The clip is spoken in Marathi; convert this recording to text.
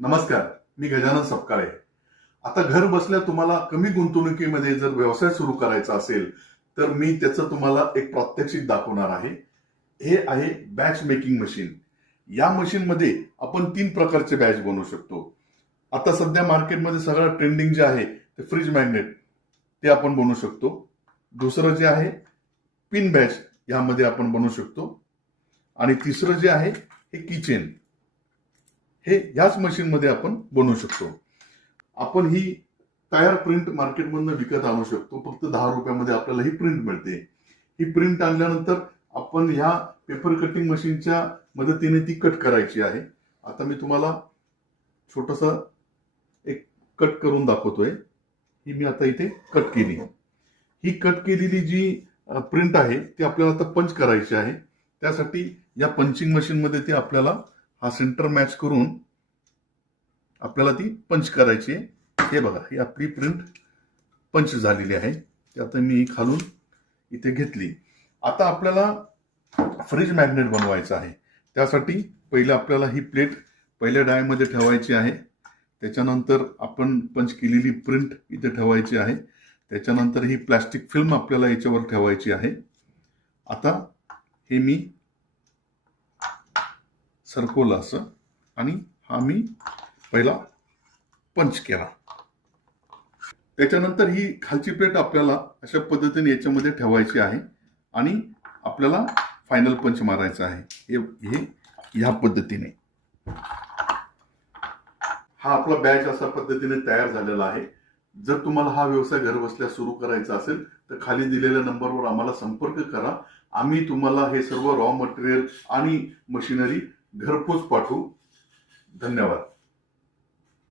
नमस्कार, मी गजानन सपकाळे. आता घर बसल्या तुम्हाला कमी गुंतवणुकीमध्ये जर व्यवसाय सुरू करायचा असेल तर मी त्याचं तुम्हाला एक प्रात्यक्षिक दाखवणार आहे. हे आहे बॅच मेकिंग मशीन. या मशीनमध्ये आपण 3 प्रकारचे बॅच बनवू शकतो. आता सध्या मार्केटमध्ये सगळं ट्रेंडिंग जे आहे ते फ्रीज मॅग्नेट ते आपण बनवू शकतो. दुसरं जे आहे पिन बॅच यामध्ये आपण बनवू शकतो. आणि तिसरं जे आहे हे किचन हे याच मशीनमध्ये आपण बनवू शकतो. आपण ही तयार प्रिंट मार्केटमधून विकत आणू शकतो. फक्त 10 रुपयामध्ये आपल्याला ही प्रिंट मिळते. ही प्रिंट आणल्यानंतर आपण ह्या पेपर कटिंग मशीनच्या मदतीने ती कट करायची आहे. आता मी तुम्हाला छोटस एक कट करून दाखवतोय. ही मी आता इथे कट केली. ही कट केलेली जी प्रिंट आहे ती आपल्याला आता पंच करायची आहे. त्यासाठी या पंचिंग मशीन मध्ये ती आपल्याला हा सेंटर मॅच करून आपल्याला ती पंच करायची आहे. हे बघा, ही आपली प्रिंट पंच झालेली आहे. ती आता मी खालून इथे घेतली. आता आपल्याला फ्रीज मॅग्नेट बनवायचं आहे. त्यासाठी पहिलं आपल्याला ही प्लेट पहिल्या डायमध्ये ठेवायची आहे. त्याच्यानंतर आपण पंच केलेली प्रिंट इथे ठेवायची आहे. त्याच्यानंतर ही प्लास्टिक फिल्म आपल्याला याच्यावर ठेवायची आहे. आता हे मी सरकवलं असं आणि हा मी पहिला पंच केला. त्याच्यानंतर ही खालची प्लेट आपल्याला अशा पद्धतीने याच्यामध्ये ठेवायची आहे आणि आपल्याला फायनल पंच मारायचा आहे. हे ह्या पद्धतीने हा आपला बॅच अशा पद्धतीने तयार झालेला आहे. जर तुम्हाला हा व्यवसाय घरबसल्या सुरू करायचा असेल तर खाली दिलेल्या नंबरवर आम्हाला संपर्क करा. आम्ही तुम्हाला हे सर्व रॉ मटेरियल आणि मशिनरी घरपोच पाठवू. धन्यवाद.